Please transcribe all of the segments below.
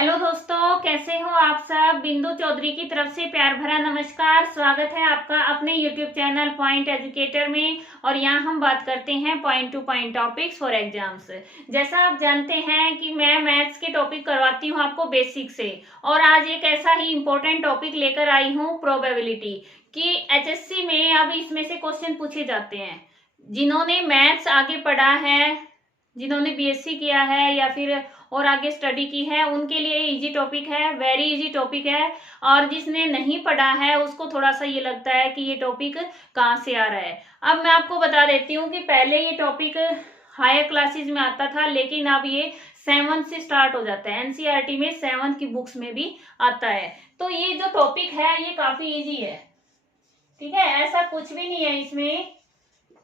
Hello दोस्तों, कैसे हो आप सब। बिंदु चौधरी की तरफ से प्यार भरा नमस्कार। स्वागत है आपका अपने यूट्यूब चैनल पॉइंट एजुकेटर में। और यहाँ हम बात करते हैं point two point topics for exams. जैसा आप जानते हैं कि मैं मैथ्स के टॉपिक करवाती हूँ आपको बेसिक से, और आज एक ऐसा ही इम्पोर्टेंट टॉपिक लेकर आई हूँ, प्रोबेबिलिटी, कि एचएससी में अब इसमें से क्वेश्चन पूछे जाते हैं। जिन्होंने मैथ्स आगे पढ़ा है, जिन्होंने बीएससी किया है या फिर और आगे स्टडी की है, उनके लिए इजी टॉपिक है, वेरी इजी टॉपिक है। और जिसने नहीं पढ़ा है उसको थोड़ा सा ये लगता है कि ये टॉपिक कहाँ से आ रहा है। अब मैं आपको बता देती हूँ कि पहले ये टॉपिक हायर क्लासेस में आता था, लेकिन अब ये 7th से स्टार्ट हो जाता है। एनसीईआरटी में 7th की बुक्स में भी आता है। तो ये जो टॉपिक है ये काफी इजी है, ठीक है। ऐसा कुछ भी नहीं है इसमें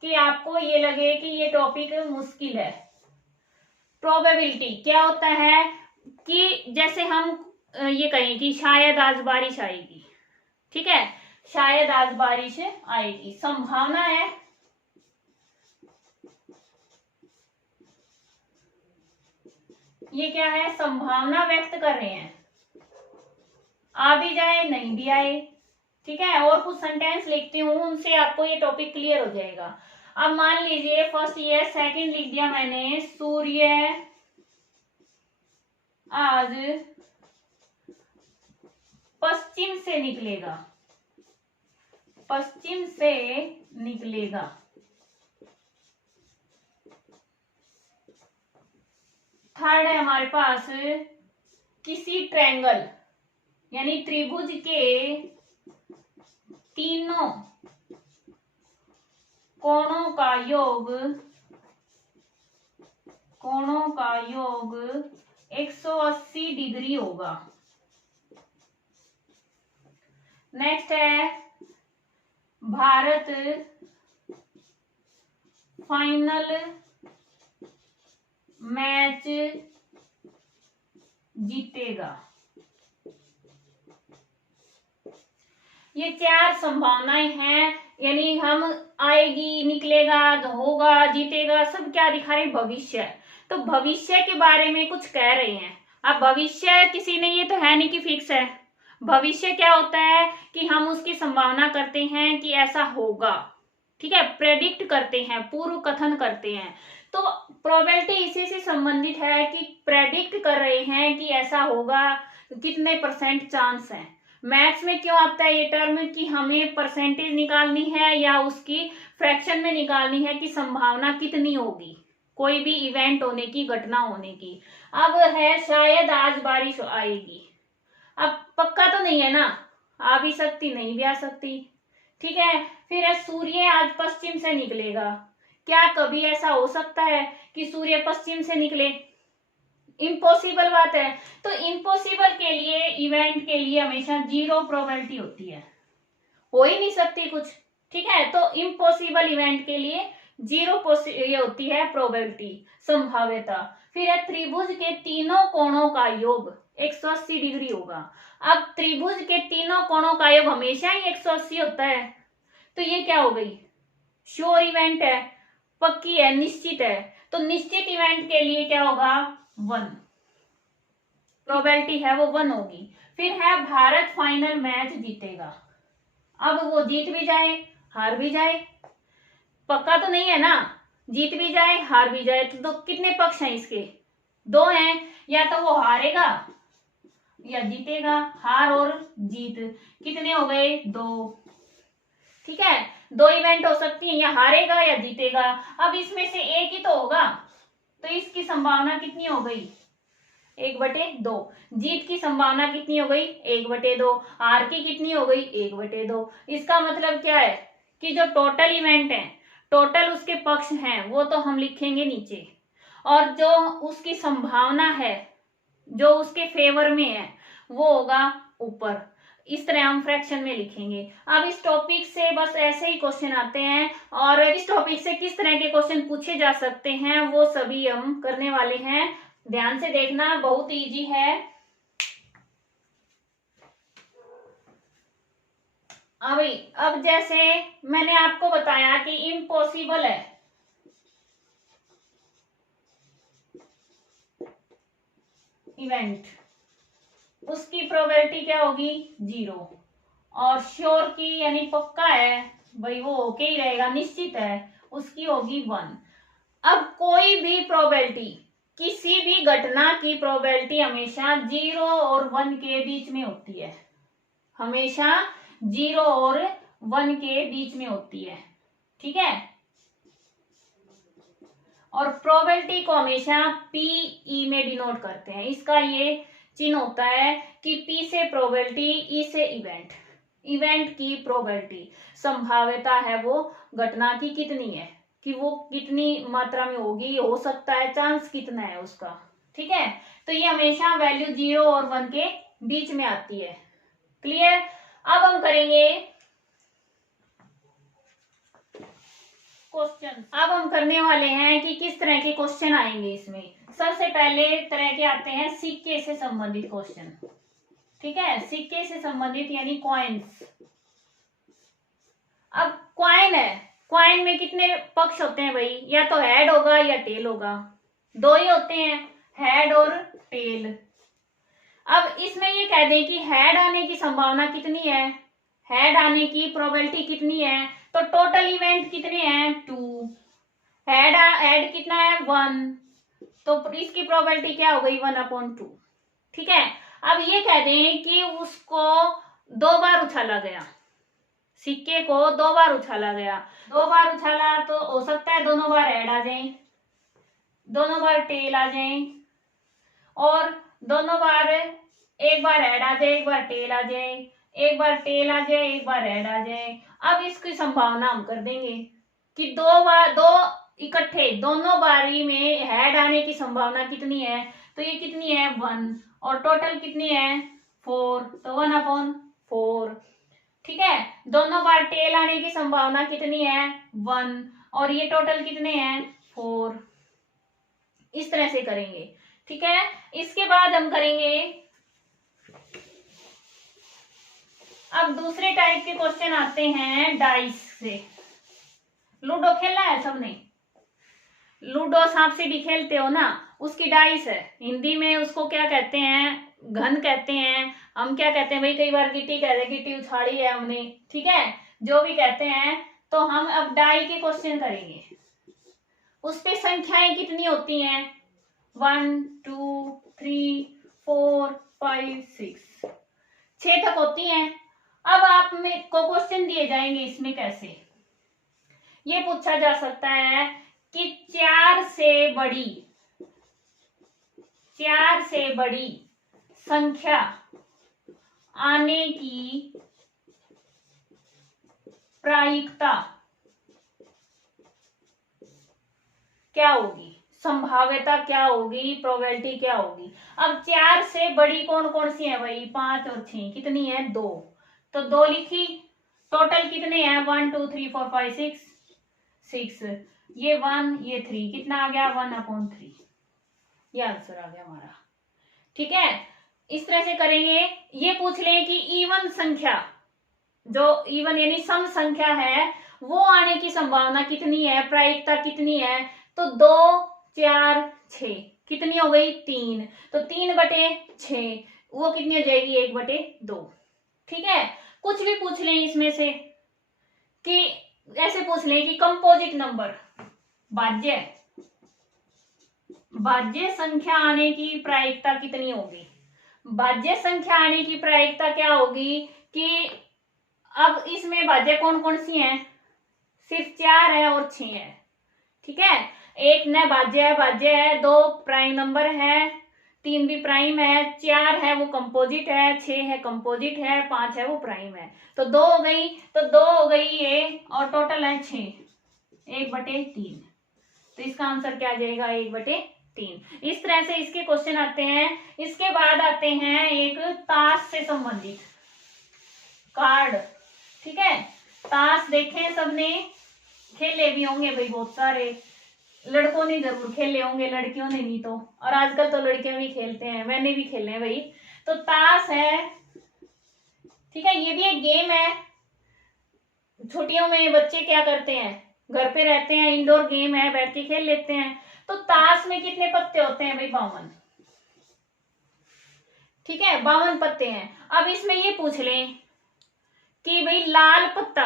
कि आपको ये लगे कि ये टॉपिक मुश्किल है। प्रोबेबिलिटी क्या होता है कि जैसे हम ये कहें कि शायद आज बारिश आएगी, ठीक है, शायद आज बारिश आएगी, संभावना है। ये क्या है, संभावना व्यक्त कर रहे हैं, आ भी जाए नहीं भी आए, ठीक है। और कुछ सेंटेंस लिखती हूँ, उनसे आपको ये टॉपिक क्लियर हो जाएगा। अब मान लीजिए फर्स्ट ये सेकंड लिख दिया मैंने, सूर्य आज पश्चिम से निकलेगा, पश्चिम से निकलेगा। थर्ड है हमारे पास, किसी ट्रायंगल यानी त्रिभुज के तीनों कोणों का योग, कोणों का योग 180 डिग्री होगा। नेक्स्ट है, भारत फाइनल मैच जीतेगा। ये 4 संभावनाएं हैं, यानी हम आएगी, निकलेगा, होगा, जीतेगा, सब क्या दिखा रहे हैं, भविष्य। तो भविष्य के बारे में कुछ कह रहे हैं। अब भविष्य किसी ने, ये तो है नहीं कि फिक्स है। भविष्य क्या होता है कि हम उसकी संभावना करते हैं कि ऐसा होगा, ठीक है, प्रेडिक्ट करते हैं, पूर्व कथन करते हैं। तो प्रोबेबिलिटी इसी से संबंधित है कि प्रेडिक्ट कर रहे हैं कि ऐसा होगा, कितने % चांस है। मैथ्स में क्यों आता है ये टर्म कि हमें परसेंटेज निकालनी है या उसकी फ्रैक्शन में निकालनी है कि संभावना कितनी होगी कोई भी इवेंट होने की, घटना होने की। अब है शायद आज बारिश आएगी। अब पक्का तो नहीं है ना, आ भी सकती, नहीं भी आ सकती, ठीक है। फिर है सूर्य आज पश्चिम से निकलेगा। क्या कभी ऐसा हो सकता है कि सूर्य पश्चिम से निकले? इम्पॉसिबल बात है। तो इम्पॉसिबल के लिए, इवेंट के लिए हमेशा 0 प्रोबेबिलिटी होती है, हो ही नहीं सकती कुछ, ठीक है। तो इम्पॉसिबल इवेंट के लिए 0 ये होती है प्रोबेबिलिटी, संभाव्यता। फिर है त्रिभुज के तीनों कोणों का योग 180 डिग्री होगा। अब त्रिभुज के तीनों कोणों का योग हमेशा ही 180 होता है, तो ये क्या हो गई, श्योर इवेंट है, पक्की है, निश्चित है। तो निश्चित इवेंट के लिए क्या होगा, 1, प्रोबेबिलिटी है वो 1 होगी। फिर है भारत फाइनल मैच जीतेगा। अब वो जीत भी जाए, हार भी जाए, पक्का तो नहीं है ना, जीत भी जाए, हार भी जाए। तो कितने पक्ष हैं इसके, 2 हैं, या तो वो हारेगा या जीतेगा। हार और जीत कितने हो गए, 2, ठीक है। 2 इवेंट हो सकती है, या हारेगा या जीतेगा। अब इसमें से एक ही तो होगा, तो इसकी संभावना कितनी हो गई, 1/2। जीत की संभावना कितनी हो गई, 1/2। हार की कितनी हो गई, 1/2। इसका मतलब क्या है कि जो टोटल इवेंट है, टोटल उसके पक्ष हैं, वो तो हम लिखेंगे नीचे, और जो उसकी संभावना है, जो उसके फेवर में है, वो होगा ऊपर। इस तरह हम फ्रैक्शन में लिखेंगे। अब इस टॉपिक से बस ऐसे ही क्वेश्चन आते हैं, और इस टॉपिक से किस तरह के क्वेश्चन पूछे जा सकते हैं वो सभी हम करने वाले हैं। ध्यान से देखना, बहुत इजी है। अब जैसे मैंने आपको बताया कि इम्पॉसिबल है, इवेंट, उसकी प्रोबेबिलिटी क्या होगी 0। और श्योर की यानी पक्का है भाई वो होके ही रहेगा, निश्चित है, उसकी होगी 1। अब कोई भी प्रोबेबिलिटी, किसी भी घटना की प्रोबेबिलिटी हमेशा 0 और 1 के बीच में होती है, हमेशा 0 और 1 के बीच में होती है, ठीक है। और प्रोबेबिलिटी को हमेशा पीई में डिनोट करते हैं। इसका ये चिन्ह होता है कि पी से प्रोबेबिलिटी, ई से इवेंट, इवेंट की प्रोबेबिलिटी, संभाव्यता है वो घटना की कितनी है, कि वो कितनी मात्रा में होगी, हो सकता है, चांस कितना है उसका, ठीक है। तो ये हमेशा वैल्यू 0 और 1 के बीच में आती है। क्लियर। अब हम करेंगे क्वेश्चन। अब हम करने वाले हैं कि किस तरह के क्वेश्चन आएंगे इसमें। सबसे पहले तरह के आते हैं सिक्के से संबंधित क्वेश्चन, ठीक है, सिक्के से संबंधित यानी कॉइन्स। अब कॉइन है, कॉइन में कितने पक्ष होते हैं भाई, या तो हेड होगा या टेल होगा, दो ही होते हैं, हेड और टेल। अब इसमें ये कह दें कि हेड आने की संभावना कितनी है, हेड आने की प्रोबेबिलिटी कितनी है, तो टोटल इवेंट कितने हैं 2, हेड कितना है 1, तो इसकी प्रोबेबिलिटी क्या हो गई 1/2, ठीक है। अब ये कह दें कि उसको 2 बार उछाला गया, सिक्के को 2 बार उछाला गया, 2 बार उछाला तो हो सकता है दोनों बार हेड आ जाए, दोनों बार टेल आ जाए, और दोनों बार, एक बार हेड आ जाए, एक बार टेल आ जाए, एक बार टेल आ जाए, एक बार हेड आ जाए। अब इसकी संभावना हम कर देंगे कि 2 बार, 2 इकट्ठे दोनों बारी में हेड आने की संभावना कितनी है, तो ये कितनी है 1, और टोटल कितनी है 4, तो 1/4, ठीक है। दोनों बार टेल आने की संभावना कितनी है 1, और ये टोटल कितने हैं 4। इस तरह से करेंगे, ठीक है। इसके बाद हम करेंगे, अब दूसरे टाइप के क्वेश्चन आते हैं डाइस से। लूडो खेला है सबने, लूडो सांप सीढ़ी खेलते हो ना, उसकी डाइस है, हिंदी में उसको क्या कहते हैं, घन कहते हैं। हम क्या कहते हैं भाई, कई बार गिट्टी कहते हैं, गिट्टी उछाड़ी है हमने, ठीक है, जो भी कहते हैं। तो हम अब डाई के क्वेश्चन करेंगे, उस पे संख्याएं कितनी होती हैं 1 2 3 4 5 6, 6 तक होती हैं। अब आप में को क्वेश्चन दिए जाएंगे इसमें कैसे, ये पूछा जा सकता है कि 4 से बड़ी संख्या आने की प्रायिकता क्या होगी, संभाव्यता क्या होगी, प्रोबेबिलिटी क्या होगी। अब 4 से बड़ी कौन कौन सी है भाई, 5 और 6, कितनी है 2, तो 2 लिखी। टोटल कितने हैं 1 2 3 4 5 6, ये 1 ये 3, कितना आ गया 1/3, ये आंसर आ गया हमारा, ठीक है। इस तरह से करेंगे। ये पूछ लें कि इवन संख्या, जो इवन यानी सम संख्या है, वो आने की संभावना कितनी है, प्रायिकता कितनी है, तो 2 4 6, कितनी हो गई 3, तो 3/6, वो कितनी हो जाएगी 1/2, ठीक है। कुछ भी पूछ लें इसमें से, कि ऐसे पूछ लें कि कंपोजिट नंबर, भाज्य संख्या आने की प्रायिकता कितनी होगी। भाज्य संख्या आने की प्रायिकता क्या होगी कि अब इसमें भाज्य कौन कौन सी हैं, सिर्फ 4 है और 6 है, ठीक है। एक न भाज्य है, 2 प्राइम नंबर है, 3 भी प्राइम है, 4 है वो कंपोजिट है, 6 है कंपोजिट है, 5 है वो प्राइम है, तो 2 हो गई, तो 2 हो गई ये, और टोटल है 6, 1/3, तो इसका आंसर क्या आ जाएगा 1/3। इस तरह से इसके क्वेश्चन आते हैं। इसके बाद आते हैं एक ताश से संबंधित कार्ड, ठीक है। ताश देखें सबने, खेले भी होंगे भाई, बहुत सारे लड़कों ने जरूर खेले होंगे, लड़कियों ने नहीं तो, और आजकल तो लड़कियां भी खेलते हैं, मैंने भी खेले हैं भाई। तो ताश है, ठीक है, ये भी एक गेम है। छुट्टियों में बच्चे क्या करते हैं, घर पे रहते हैं, इंडोर गेम है, बैठ के खेल लेते हैं। तो ताश में कितने पत्ते होते हैं भाई 52, ठीक है, 52 पत्ते हैं। अब इसमें ये पूछ लें कि भाई लाल पत्ता,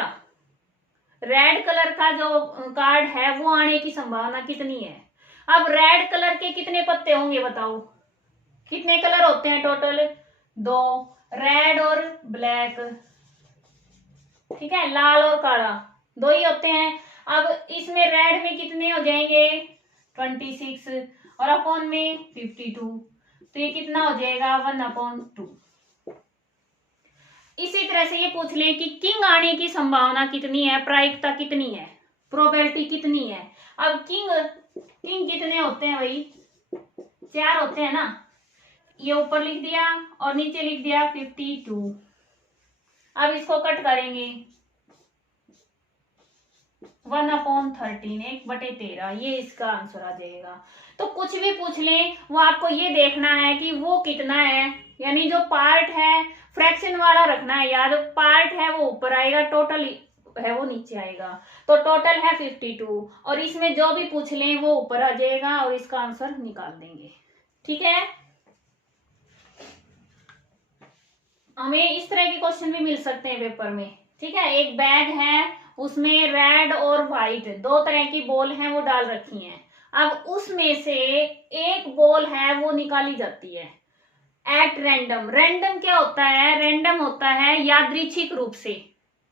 रेड कलर का जो कार्ड है वो आने की संभावना कितनी है। अब रेड कलर के कितने पत्ते होंगे बताओ, कितने कलर होते हैं टोटल, 2, रेड और ब्लैक, ठीक है, लाल और काला 2 ही होते हैं। अब इसमें रेड में कितने हो जाएंगे 26 और अपॉन में 52, तो ये कितना हो जाएगा 1/2। इसी तरह से ये पूछ लें कि किंग आने की संभावना कितनी है, प्रायिकता कितनी है, प्रोबेबिलिटी कितनी है। अब किंग कितने होते हैं भाई, 4 होते हैं ना, ये ऊपर लिख दिया और नीचे लिख दिया 52। अब इसको कट करेंगे 1/13, 1/13, ये इसका आंसर आ जाएगा। तो कुछ भी पूछ लें वो आपको ये देखना है कि वो कितना है, यानी जो पार्ट है फ्रैक्शन वाला रखना है याद, पार्ट है वो ऊपर आएगा, टोटल है वो नीचे आएगा। तो टोटल है 52 और इसमें जो भी पूछ लें वो ऊपर आ जाएगा और इसका आंसर निकाल देंगे। ठीक है, हमें इस तरह के क्वेश्चन भी मिल सकते हैं पेपर में। ठीक है, एक बैग है उसमें रेड और व्हाइट 2 तरह की बॉल हैं वो डाल रखी हैं। अब उसमें से एक बॉल है वो निकाली जाती है एट रैंडम। रैंडम क्या होता है, रैंडम होता है यादृच्छिक रूप से,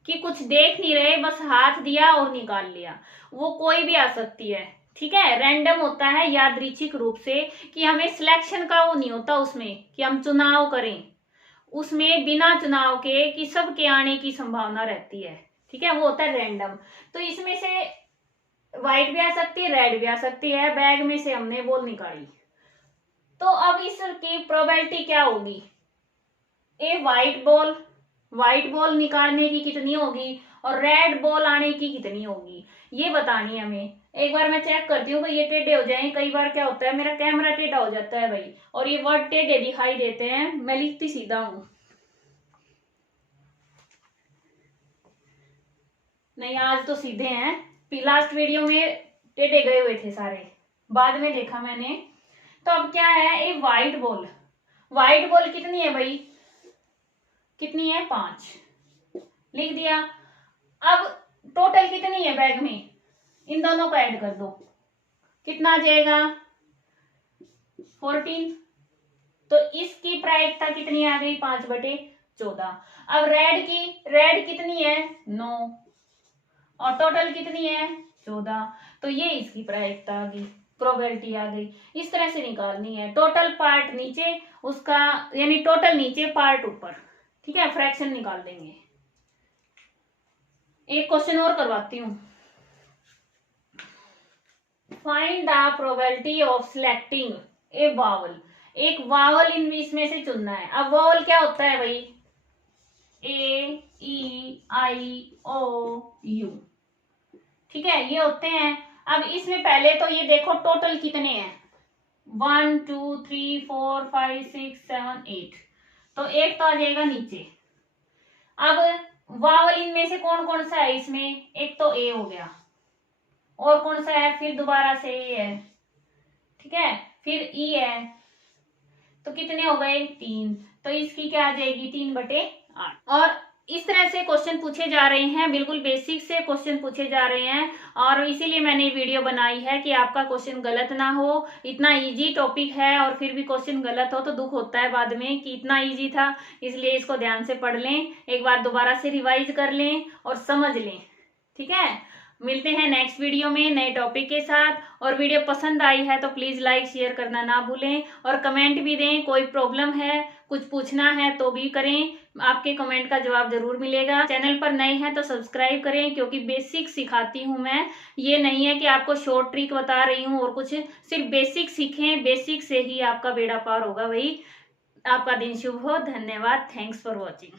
कि कुछ देख नहीं रहे बस हाथ दिया और निकाल लिया, वो कोई भी आ सकती है। ठीक है, रैंडम होता है यादृच्छिक रूप से, कि हमें सिलेक्शन का वो नहीं होता उसमें कि हम चुनाव करें, उसमें बिना चुनाव के कि सबके आने की संभावना रहती है। ठीक है, वो होता है रैंडम। तो इसमें से व्हाइट भी आ सकती है, रेड भी आ सकती है, बैग में से हमने बॉल निकाली। तो अब इसकी प्रोबेबिलिटी क्या होगी, व्हाइट बॉल निकालने की कितनी होगी और रेड बॉल आने की कितनी होगी, ये बतानी है हमें। एक बार मैं चेक करती हूँ कि ये टेढ़े हो जाएं। कई बार क्या होता है मेरा कैमरा टेढ़ा हो जाता है भाई, और ये वर्ड टेढ़े दिखाई देते हैं, मैं लिखती सीधा हूं। नहीं, आज तो सीधे हैं, लास्ट वीडियो में टेढ़े गए हुए थे सारे, बाद में देखा मैंने। तो अब क्या है, ये व्हाइट बॉल कितनी है भाई, कितनी है 5, लिख दिया। अब टोटल कितनी है बैग में, इन दोनों को ऐड कर दो, कितना आ जाएगा 14। तो इसकी प्रायिकता कितनी आ गई 5/14। अब रेड कितनी है 9 और टोटल कितनी है 14, तो ये इसकी प्रायिकता आ गई, प्रोबेबिलिटी आ गई। इस तरह से निकालनी है, टोटल पार्ट नीचे उसका, यानी टोटल नीचे पार्ट ऊपर। ठीक है, फ्रैक्शन निकाल देंगे। एक क्वेश्चन और करवाती हूं, find the probability of selecting A vowel. एक वावल इसमें से चुनना है। अब वावल क्या होता है भाई, A, E, I, O, U। ठीक है, ये होते हैं। अब इसमें पहले तो ये देखो टोटल कितने हैं, 1 2 3 4 5 6 7 8, तो एक तो आ जाएगा नीचे। अब वावल इनमें से कौन कौन सा है, इसमें एक तो ए हो गया, और कौन सा है, फिर दोबारा से ए है, ठीक है, फिर ई है, तो कितने हो गए 3, तो इसकी क्या आ जाएगी 3/8। और इस तरह से क्वेश्चन पूछे जा रहे हैं, बिल्कुल बेसिक से क्वेश्चन पूछे जा रहे हैं, और इसीलिए मैंने वीडियो बनाई है कि आपका क्वेश्चन गलत ना हो। इतना इजी टॉपिक है और फिर भी क्वेश्चन गलत हो तो दुख होता है बाद में कि इतना इजी था, इसलिए इसको ध्यान से पढ़ लें, एक बार दोबारा से रिवाइज कर लें और समझ लें। ठीक है, मिलते हैं नेक्स्ट वीडियो में नए टॉपिक के साथ। और वीडियो पसंद आई है तो प्लीज लाइक शेयर करना ना भूलें, और कमेंट भी दें, कोई प्रॉब्लम है कुछ पूछना है तो भी करें, आपके कमेंट का जवाब जरूर मिलेगा। चैनल पर नए हैं तो सब्सक्राइब करें, क्योंकि बेसिक सिखाती हूँ मैं, ये नहीं है कि आपको शॉर्ट ट्रिक बता रही हूँ और कुछ, सिर्फ बेसिक सीखें, बेसिक से ही आपका बेड़ा पार होगा भाई। आपका दिन शुभ हो, धन्यवाद, थैंक्स फॉर वॉचिंग।